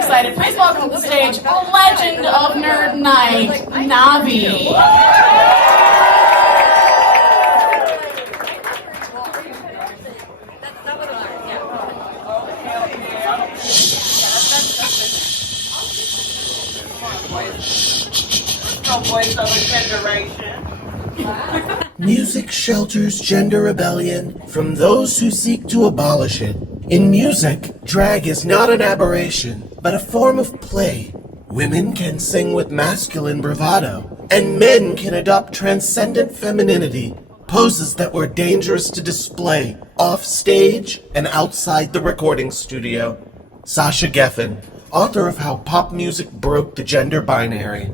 excited. Please welcome to the stage a legend of Nerd Nite, Navi. Voice of a generation. Music shelters gender rebellion from those who seek to abolish it. In music, drag is not an aberration, but a form of play. Women can sing with masculine bravado, and men can adopt transcendent femininity, poses that were dangerous to display off stage and outside the recording studio. Sasha Geffen, author of How Pop Music Broke the Gender Binary.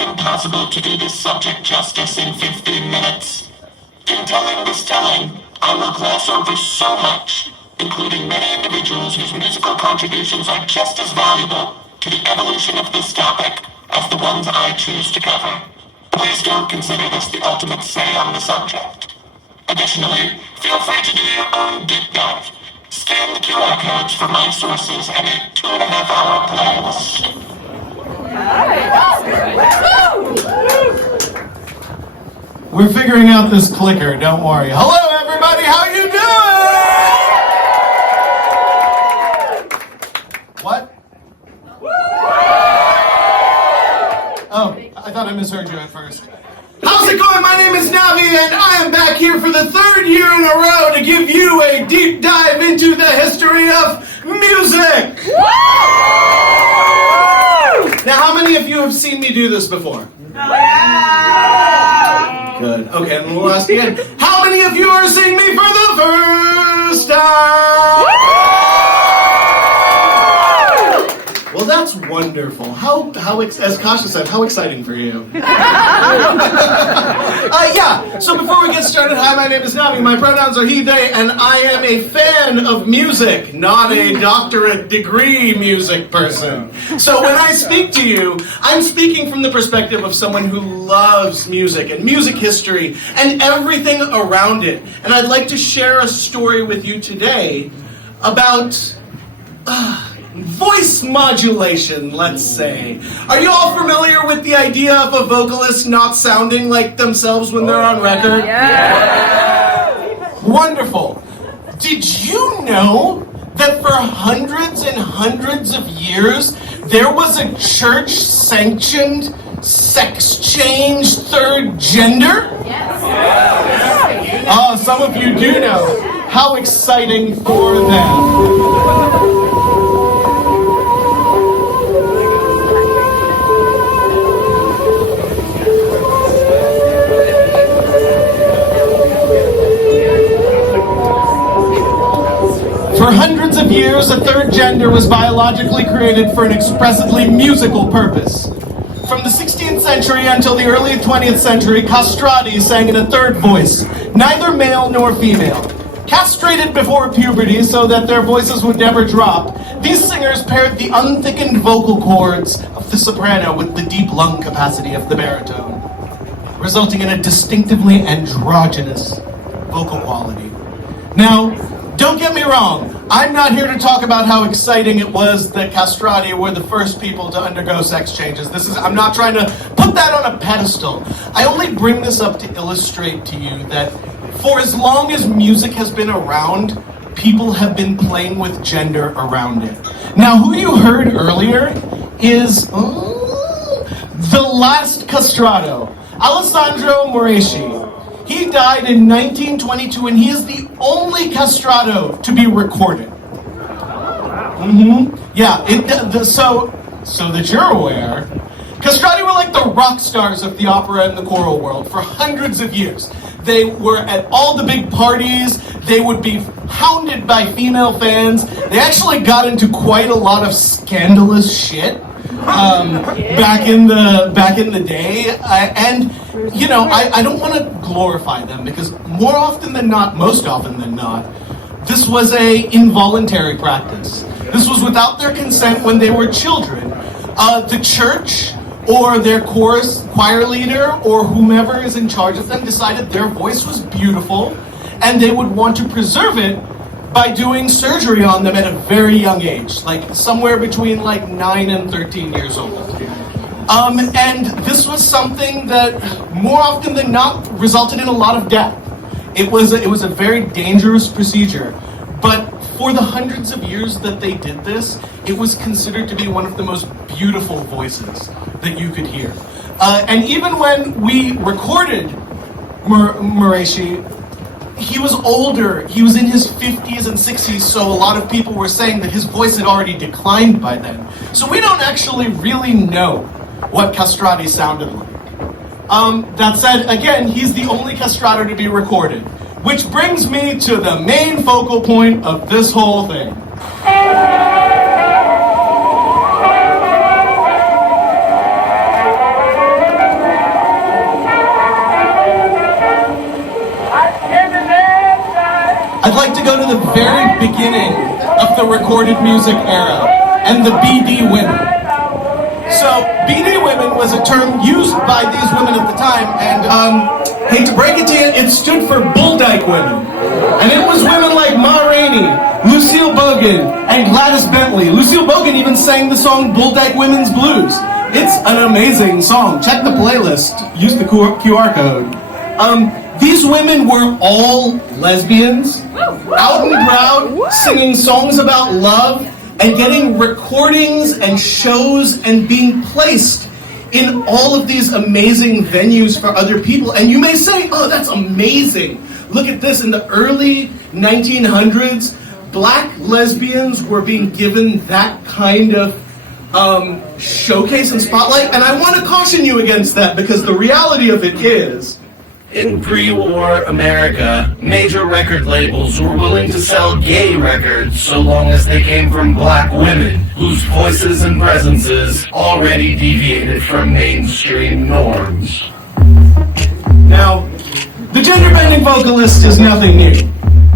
Impossible to do this subject justice in 15 minutes. In telling this time, I will gloss over so much, including many individuals whose musical contributions are just as valuable to the evolution of this topic as the ones I choose to cover. Please don't consider this the ultimate say on the subject. Additionally, feel free to do your own deep dive. Scan the QR codes for my sources and a 2.5-hour playlist. We're figuring out this clicker, don't worry. Hello everybody, how you doing? What? Oh, I thought I misheard you at first. How's it going? My name is Navi and I am back here for the third year in a row to give you a deep dive into the history of music. Now, how many of you have seen me do this before? Good. Okay, and we'll ask again. How many of you are seeing me for the first time? Well, that's wonderful. As Kasha said, how exciting for you. Yeah, so before we get started, hi, my name is Navi. My pronouns are he, they, and I am a fan of music, not a doctorate degree music person. So when I speak to you, I'm speaking from the perspective of someone who loves music and music history and everything around it. And I'd like to share a story with you today about voice modulation, let's say. Are you all familiar with the idea of a vocalist not sounding like themselves when they're on record? Yeah. Wonderful. Did you know that for hundreds and hundreds of years, there was a church-sanctioned sex change third gender? Yes. Oh, some of you do know. How exciting for them. For hundreds of years, a third gender was biologically created for an expressively musical purpose. From the 16th century until the early 20th century, castrati sang in a third voice, neither male nor female. Castrated before puberty so that their voices would never drop, these singers paired the unthickened vocal cords of the soprano with the deep lung capacity of the baritone, resulting in a distinctively androgynous vocal quality. Now, don't get me wrong, I'm not here to talk about how exciting it was that castrati were the first people to undergo sex changes. I'm not trying to put that on a pedestal. I only bring this up to illustrate to you that for as long as music has been around, people have been playing with gender around it. Now, who you heard earlier is the last castrato, Alessandro Moreschi. He died in 1922, and he is the only castrato to be recorded. Yeah, so that you're aware, castrati were like the rock stars of the opera and the choral world for hundreds of years. They were at all the big parties. They would be hounded by female fans. They actually got into quite a lot of scandalous shit back in the day. And you know, I don't want to glorify them because most often than not, this was a involuntary practice. This was without their consent when they were children. The church or their choir leader or whomever is in charge of them decided their voice was beautiful and they would want to preserve it by doing surgery on them at a very young age, like somewhere between like 9 and 13 years old. And this was something that more often than not resulted in a lot of death. It was a very dangerous procedure, but for the hundreds of years that they did this, it was considered to be one of the most beautiful voices that you could hear. And even when we recorded Murashi, he was older. He was in his 50s and 60s, so a lot of people were saying that his voice had already declined by then. So we don't actually really know what castrati sounded like. That said, again, he's the only castrato to be recorded, which brings me to the main focal point of this whole thing. I'd like to go to the very beginning of the recorded music era and the BD women. So, BD women was a term used by these women at the time, and hate to break it to you, it stood for bull dyke women. And it was women like Ma Rainey, Lucille Bogan, and Gladys Bentley. Lucille Bogan even sang the song Bull Dyke Women's Blues. It's an amazing song. Check the playlist. Use the QR code. These women were all lesbians, out and proud, singing songs about love, and getting recordings and shows and being placed in all of these amazing venues for other people. And you may say, oh, that's amazing. Look at this. In the early 1900s, black lesbians were being given that kind of showcase and spotlight. And I want to caution you against that, because the reality of it is, in pre-war America, major record labels were willing to sell gay records so long as they came from black women whose voices and presences already deviated from mainstream norms. now, the gender-bending vocalist is nothing new.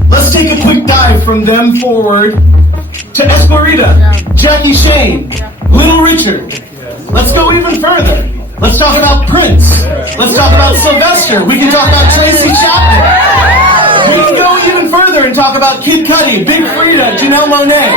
Let's take a quick dive from them forward to Esquerita, Jackie Shane, Little Richard. Let's go even further. Let's talk about Prince. Let's talk about Sylvester. We can talk about Tracy Chapman. We can go even further and talk about Kid Cudi, Big Frida, Janelle Monáe.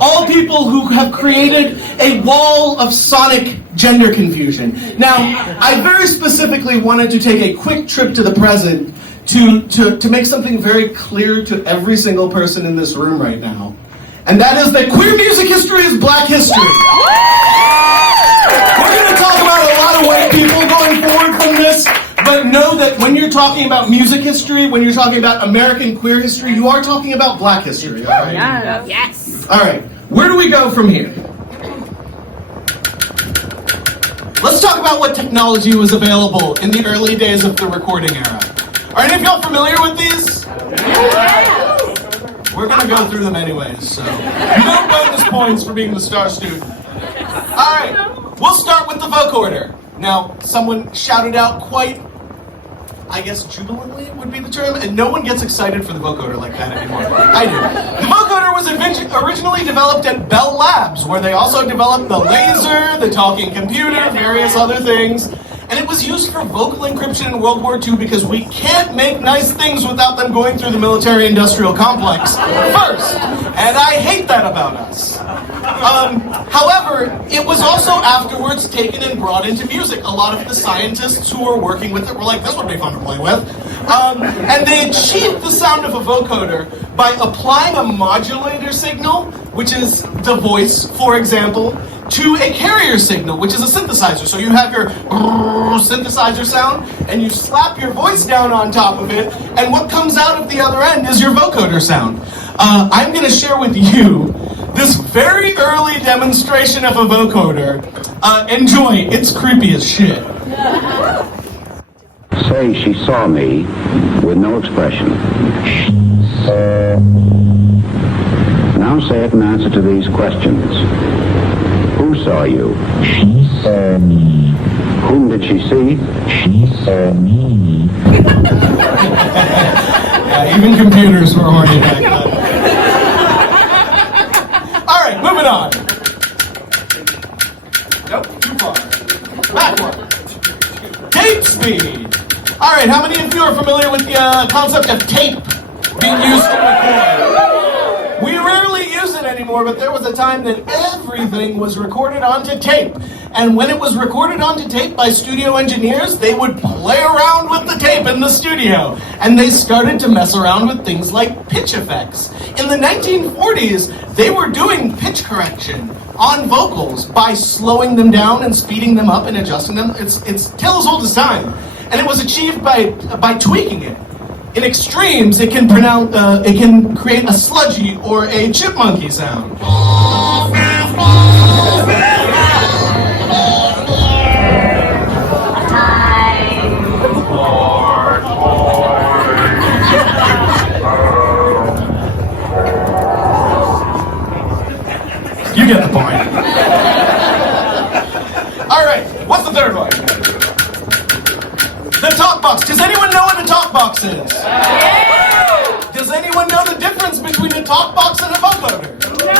All people who have created a wall of sonic gender confusion. Now, I very specifically wanted to take a quick trip to the present to make something very clear to every single person in this room right now. And that is that queer music history is black history. We're going to talk about a lot of white people going forward from this, but know that when you're talking about music history, when you're talking about American queer history, you are talking about black history, all right? Yes. All right, where do we go from here? Let's talk about what technology was available in the early days of the recording era. Are any of y'all familiar with these? Yeah. We're going to go through them anyways, so no bonus points for being the star student. All right, we'll start with the vocoder. Now, someone shouted out quite, I guess, jubilantly would be the term, and no one gets excited for the vocoder like that anymore. I do. The vocoder was originally developed at Bell Labs, where they also developed the laser, the talking computer, various other things. And it was used for vocal encryption in World War II because we can't make nice things without them going through the military-industrial complex first. And I hate that about us. However, it was also afterwards taken and brought into music. A lot of the scientists who were working with it were like, this would be fun to play with. And they achieved the sound of a vocoder by applying a modulator signal, which is the voice, for example, to a carrier signal, which is a synthesizer. So you have your synthesizer sound, and you slap your voice down on top of it, and what comes out of the other end is your vocoder sound. I'm going to share with you this very early demonstration of a vocoder. Enjoy, it's creepy as shit. Say she saw me with no expression. Now say it in answer to these questions. Who saw you? She saw me. Whom did she see? She saw me. Yeah, even computers were horny back then. All right, moving on. Nope, too far. Backward. Tape speed. All right, how many of you are familiar with the concept of tape being used to record? We rarely use it anymore, but there was a time that everything was recorded onto tape. And when it was recorded onto tape by studio engineers, they would play around with the tape in the studio. And they started to mess around with things like pitch effects. In the 1940s, they were doing pitch correction on vocals by slowing them down and speeding them up and adjusting them. It's tale as old as time. And it was achieved by tweaking it. In extremes, it can create a sludgy or a chipmunky sound. You get the point. All right, what's the third one? The talk box. Does anyone know what a talk box is? Yeah. Does anyone know the difference between a talk box and a vocoder? No.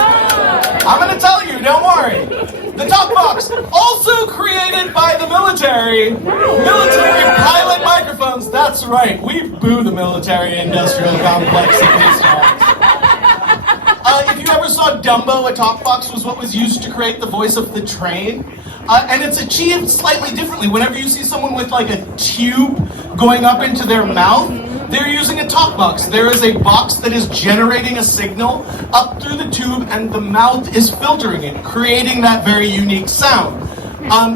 I'm going to tell you, don't worry. The talk box, also created by the military pilot microphones. That's right, we boo the military-industrial complex of these talks. If you ever saw Dumbo, a talk box was what was used to create the voice of the train. And it's achieved slightly differently. Whenever you see someone with like a tube going up into their mouth, they're using a talk box. There is a box that is generating a signal up through the tube, and the mouth is filtering it, creating that very unique sound.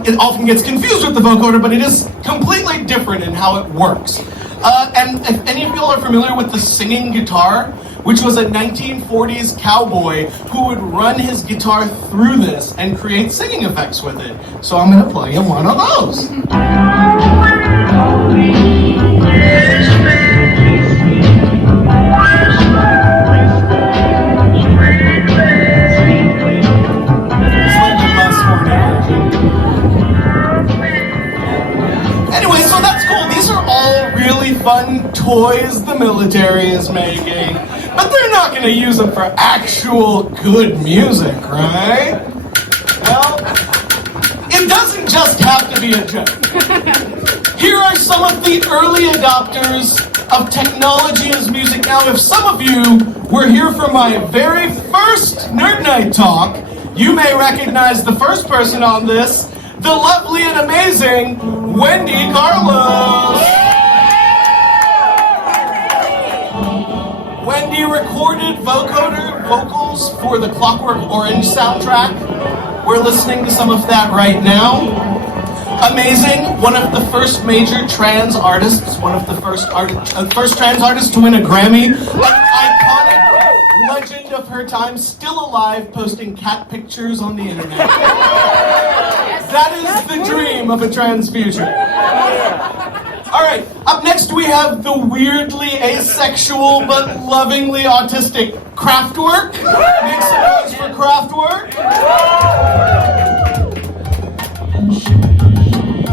It often gets confused with the vocoder, but it is completely different in how it works. And if any of you are familiar with the singing guitar, which was a 1940s cowboy who would run his guitar through this and create singing effects with it. So I'm going to play you one of those. Anyway, so that's cool. These are all really fun toys the military is making. But they're not going to use them for actual good music, right? Well, it doesn't just have to be a joke. Here are some of the early adopters of technology as music. Now, if some of you were here for my very first Nerd Nite talk, you may recognize the first person on this, the lovely and amazing Wendy Carlos. Wendy recorded vocals for the Clockwork Orange soundtrack. We're listening to some of that right now. Amazing, one of the first major trans artists, one of the first trans artists to win a Grammy. An iconic legend of her time, still alive, posting cat pictures on the internet. That is the dream of a trans future. All right, up next we have the weirdly asexual but lovingly autistic Kraftwerk. Make some noise for Kraftwerk.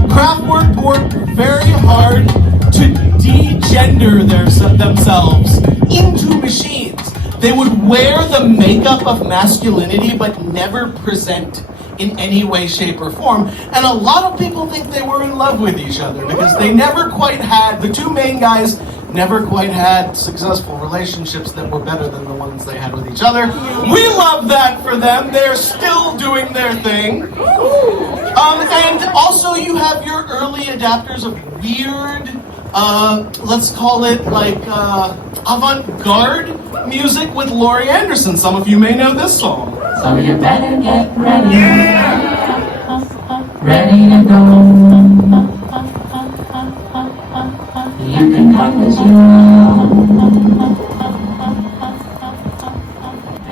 Kraftwerk worked very hard to de-gender themselves into machines. They would wear the makeup of masculinity but never present in any way, shape, or form. And a lot of people think they were in love with each other because they never quite had, the two main guys never quite had successful relationships that were better than the ones they had with each other. We love that for them. They're still doing their thing. And also you have your early adapters of weird, let's call it like avant-garde music with Laurie Anderson. Some of you may know this song. So you better get ready, ready to go. You can come as you are.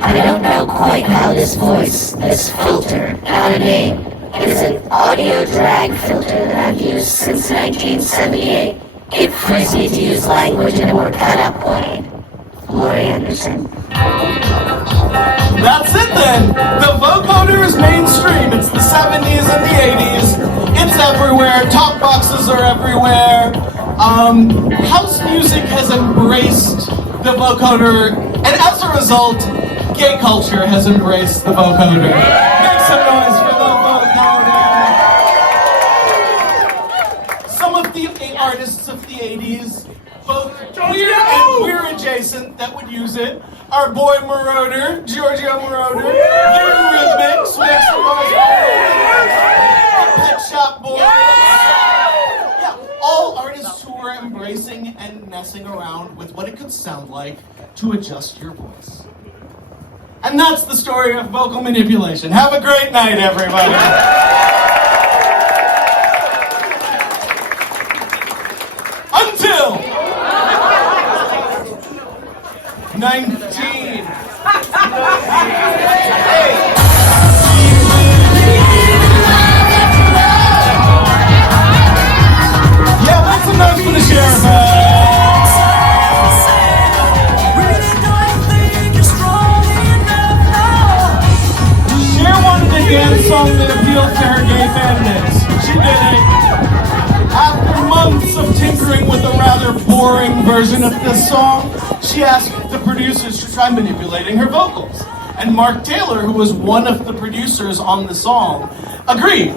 I don't know quite how this voice, this filter, got a name. It is an audio drag filter that I've used since 1978. It frees me to use language in a more cut-up way. Laurie Anderson. That's it then! The vocoder is mainstream. It's the 70s and the 80s. It's everywhere. Talk boxes are everywhere. House music has embraced the vocoder, and as a result, gay culture has embraced the vocoder. Make some noise for the vocoder! Some of the artists of the 80s, both queer and queer adjacent, that would use it. Our boy Marauder, Giorgio Marauder, Eurythmics, make some noise for Pet Shop Boys. Yeah, all artists who were embracing and messing around with what it could sound like to adjust your voice. And that's the story of vocal manipulation. Have a great night, everybody. Until 1998. Yeah, make some noise for the sheriff. Cher wanted a dance song that appealed to her gay fan base. She did it. After months of tinkering with a rather boring version of this song, she asked the producers to try manipulating her vocals. And Mark Taylor, who was one of the producers on the song, agreed.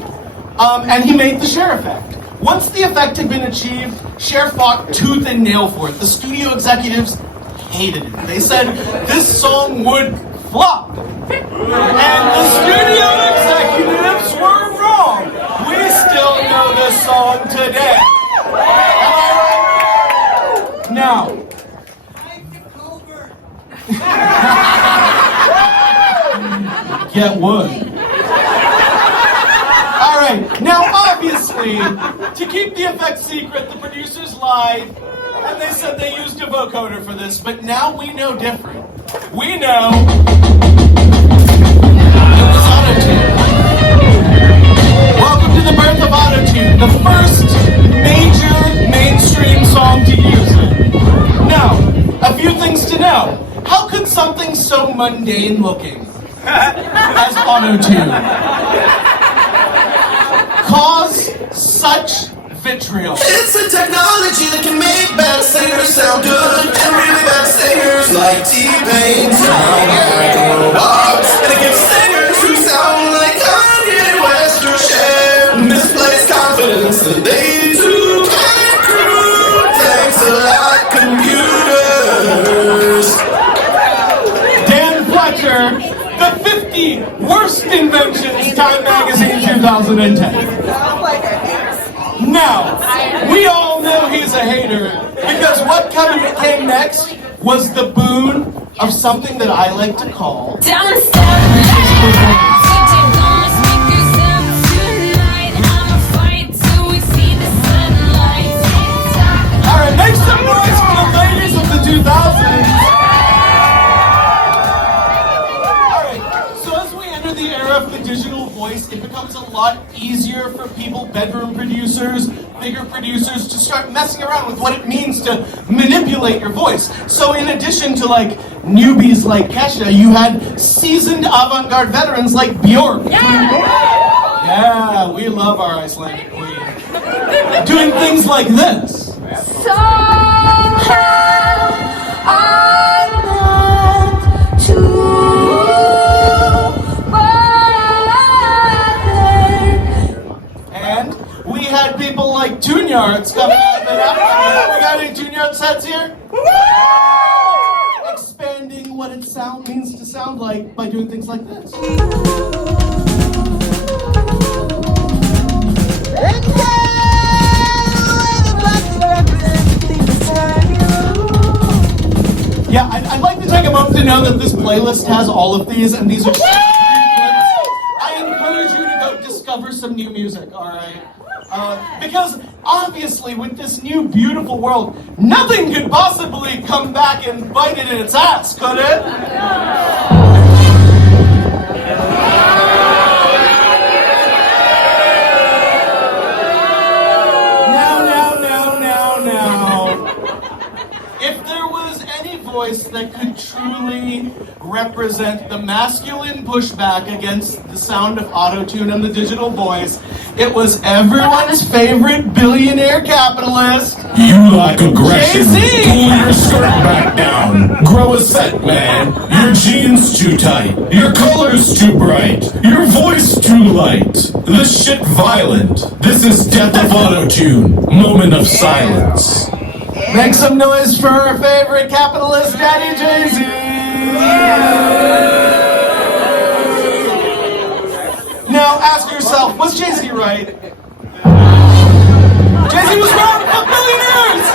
And he made the Cher effect. Once the effect had been achieved, Cher fought tooth and nail for it. The studio executives hated it. They said this song would flop. And the studio executives were wrong. We still know this song today. Am I right? Now. Get wood. Alright, now obviously, to keep the effect secret, the producers lied, and they said they used a vocoder for this, but now we know different. We know it was autotune. Welcome to the birth of autotune, the first major mainstream song to use it. Now, a few things to know. How could something so mundane looking as autotune cause such vitriol? It's a technology that can make bad singers sound good, and really bad singers like T-Pain sound like robots. And it gives singers who sound like Kanye West or Cher misplaced confidence that they too can improve. Thanks a lot, computers. Dan Fletcher, the 50 worst inventions, Time Magazine 2010. Now, we all know he's a hater because what came next was the boon of something that I like to call Alright, make some noise for the ladies of the 2000s. Alright, so as we enter the era of the digital voice, it becomes a lot easier for people, bedroom producers, bigger producers, to start messing around with what it means to manipulate your voice. So in addition to like newbies like Kesha, you had seasoned avant-garde veterans like Bjork. Yeah, we love our Icelandic queen. Doing things like this. And we had people like Tune-Yards coming out of it after. We got any Tune-Yard sets here? Expanding what it means to sound like by doing things like this. Yeah, I'd like to take a moment to know that this playlist has all of these, and these are clips. I encourage you to go discover some new music, alright? Because obviously with this new beautiful world, nothing could possibly come back and bite it in its ass, could it? Now. If there was any voice that that could truly represent the masculine pushback against the sound of auto-tune and the digital voice. It was everyone's favorite billionaire capitalist, You lack aggression. Jay-Z. Pull your skirt back down. Grow a set, man. Your jeans too tight. Your color's too bright. Your voice too light. This shit violent. This is death of auto-tune. Moment of silence. Make some noise for our favorite capitalist daddy, Jay-Z. Now ask yourself, was Jay-Z right? Jay-Z was wrong. Fuck billionaires.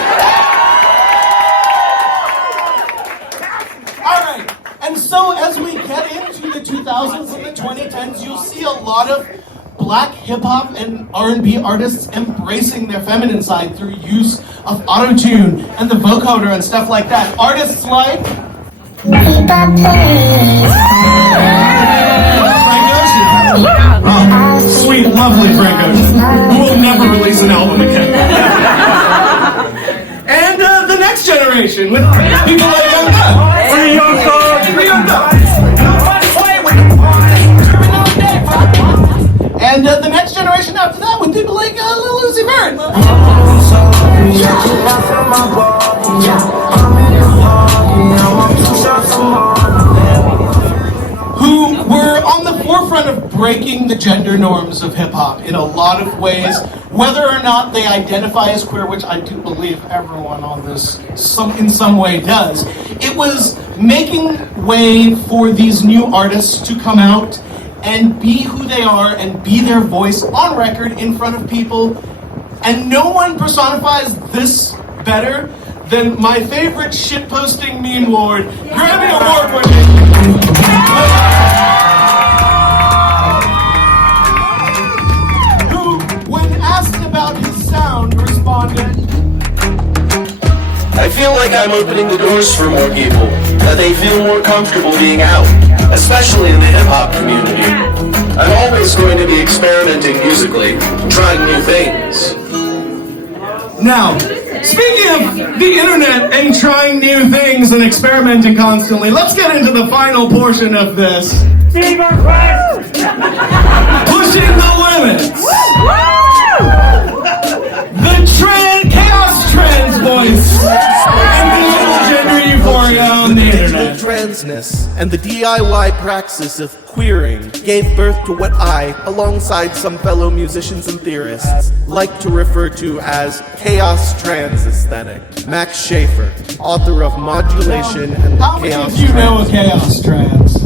All right. And so as we get into the 2000s and the 2010s, you'll see a lot of black hip-hop and R&B artists embracing their feminine side through use of auto-tune and the vocoder and stuff like that. Artists like Frank Ocean. Oh, sweet, lovely Frank Ocean, who will never release an album again. And the next generation with people like Young Thug. Free Young Thug! Free Young Thug! And the next generation after that with people like Lil Uzi Vert. Who were on the forefront of breaking the gender norms of hip-hop in a lot of ways, whether or not they identify as queer, which I do believe everyone on this in some way does. It was making way for these new artists to come out and be who they are and be their voice on record in front of people. And no one personifies this better than my favorite shitposting meme lord, Grammy Award winning. Who, when asked about his sound, responded, I feel like I'm opening the doors for more people, that they feel more comfortable being out, especially in the hip-hop community. I'm always going to be experimenting musically, trying new things. Now, speaking of the internet and trying new things and experimenting constantly, let's get into the final portion of this. Pushing the limits. The chaos trans voice. And the little gender euphoria on the internet. Transness and the DIY praxis of queering gave birth to what I, alongside some fellow musicians and theorists, like to refer to as chaos trans aesthetic. Max Schaefer, author of Modulation and the How many Chaos of you know a Trans. chaos trans?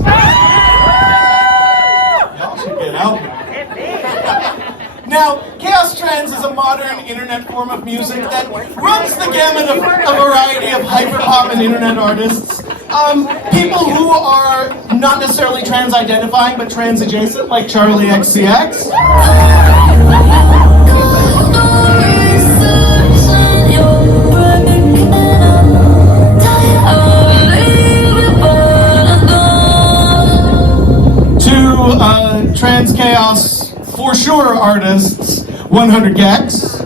Y'all should get out here. Now, chaos trance is a modern internet form of music that runs the gamut of a variety of hyperpop and internet artists. People who are not necessarily trans-identifying, but trans-adjacent, like Charlie XCX. To trans chaos for sure artists, 100 Gex.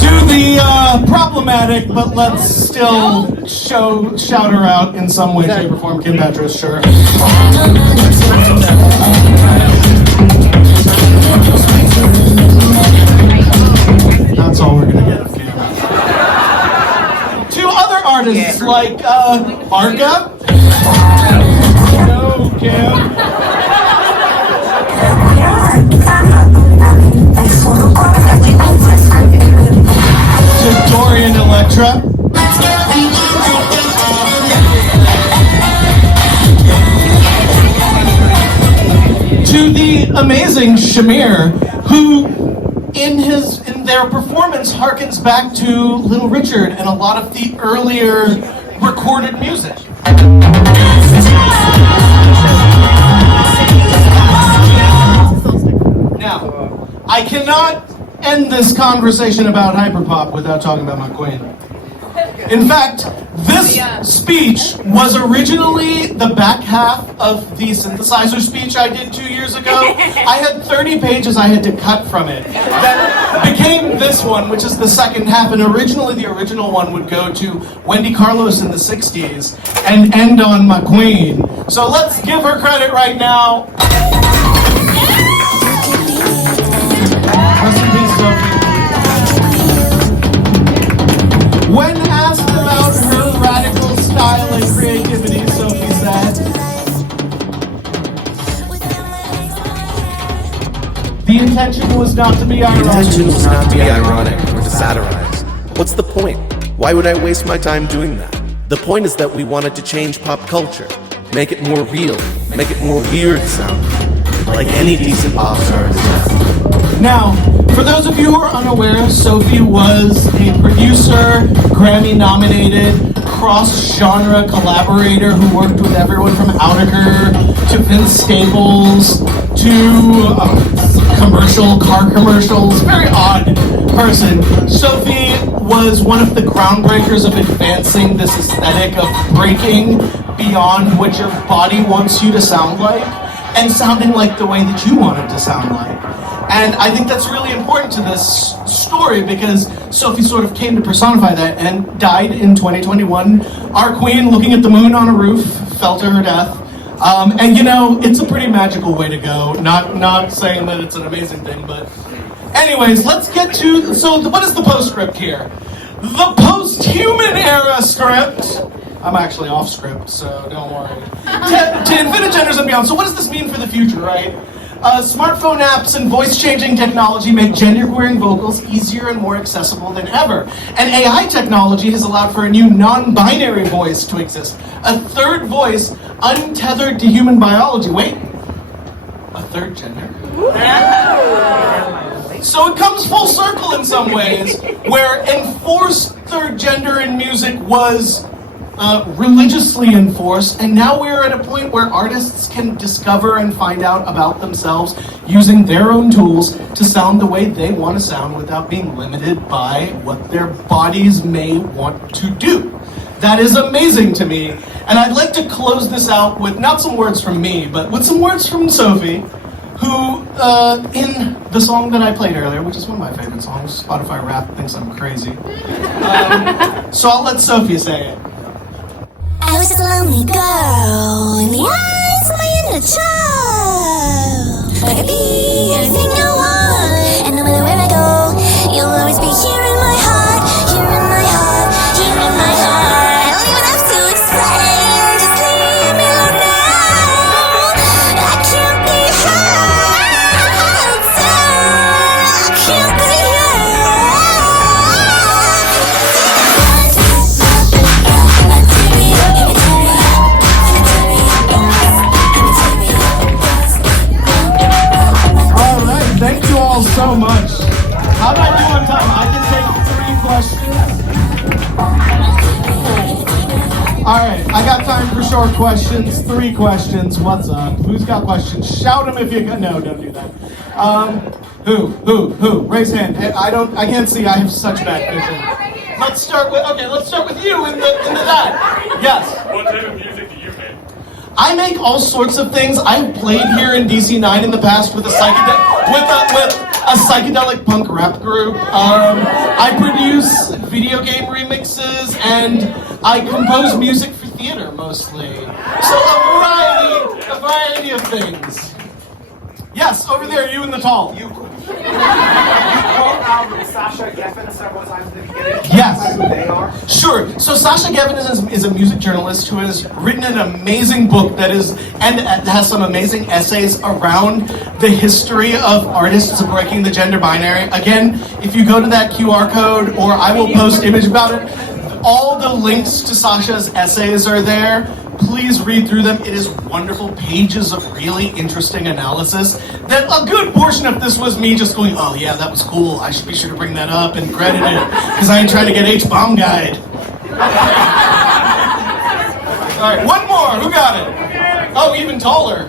To the problematic, but let's still shout her out in some way, shape, or form, Kim Petras, sure. That's all we're gonna get of Kim. To other artists like Arca. No, Kim. To Dorian Electra. To the amazing Shamir, who in their performance harkens back to Little Richard and a lot of the earlier recorded music. Now, I cannot end this conversation about hyperpop without talking about my queen. In fact, this speech was originally the back half of the synthesizer speech I did 2 years ago. I had 30 pages I had to cut from it. That became this one, which is the second half, and originally the original one would go to Wendy Carlos in the 60s and end on my queen. So let's give her credit right now. Rest in peace, Sophie. When asked about her radical style and creativity, Sophie said, "The intention was not to be ironic." The intention was not to be ironic or to satirize. What's the point? Why would I waste my time doing that? The point is that we wanted to change pop culture, make it more real, make it more weird sounding, like any decent pop star does. Now, for those of you who are unaware, Sophie was a producer, Grammy-nominated, cross-genre collaborator who worked with everyone from Outer to Vince Staples to car commercials. Very odd person. Sophie was one of the groundbreakers of advancing this aesthetic of breaking beyond what your body wants you to sound like and sounding like the way that you want it to sound like. And I think that's really important to this story because Sophie sort of came to personify that and died in 2021. Our queen, looking at the moon on a roof, fell to her death. And you know, it's a pretty magical way to go. Not saying that it's an amazing thing, but anyways, let's get to, so what is the postscript here? The post-human era script. I'm actually off script, so don't worry. To infinite genders and beyond. So what does this mean for the future, right? Smartphone apps and voice-changing technology make gender-queering vocals easier and more accessible than ever. And AI technology has allowed for a new non-binary voice to exist. A third voice untethered to human biology. Wait, a third gender? So it comes full circle in some ways, where enforced third gender in music was religiously enforced, and now we're at a point where artists can discover and find out about themselves using their own tools to sound the way they want to sound without being limited by what their bodies may want to do. That is amazing to me, and I'd like to close this out with not some words from me, but with some words from Sophie, who, in the song that I played earlier, which is one of my favorite songs, Spotify Rap thinks I'm crazy, so I'll let Sophie say it. I was just a lonely girl in the eyes of my inner child. I could be anything I want, and no matter where I go, you'll always be here in my heart, here in my heart, here in my heart. I don't even have to explain, just leave me alone now. I can't be held down, I can't be Thank you all so much. How do I do on time? I can take 3 questions. All right, I got time for short questions. 3 questions. What's up? Who's got questions? Shout them if you got. No, don't do that. Who? Raise hand. I can't see. I have such bad vision. Let's start with you in the that. Yes. What type of music do you make? I make all sorts of things. I've played here in DC9 in the past with a psychedelic punk rap group. I produce video game remixes and I compose music for theater mostly. So a variety of things. Yes, over there, you in the tall. You quote Sasha Geffen several times in the beginning. Yes. Who they are? Sure. So Sasha Geffen is a music journalist who has written an amazing book that has some amazing essays around the history of artists breaking the gender binary. Again, if you go to that QR code, or I will post image about it, all the links to Sasha's essays are there. Please read through them. It is wonderful pages of really interesting analysis. That a good portion of this was me just going, oh yeah, that was cool. I should be sure to bring that up and credit it because I ain't trying to get H-bomb guide. All right, one more. Who got it? Oh, even taller.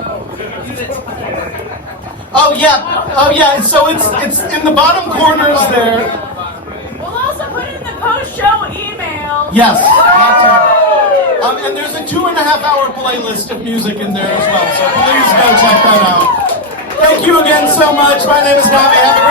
Oh yeah. So it's in the bottom corners there. We'll also put it in the post-show email. Yes, that too. And there's a 2.5-hour playlist of music in there as well, so please go check that out. Thank you again so much. My name is Navi. Have a great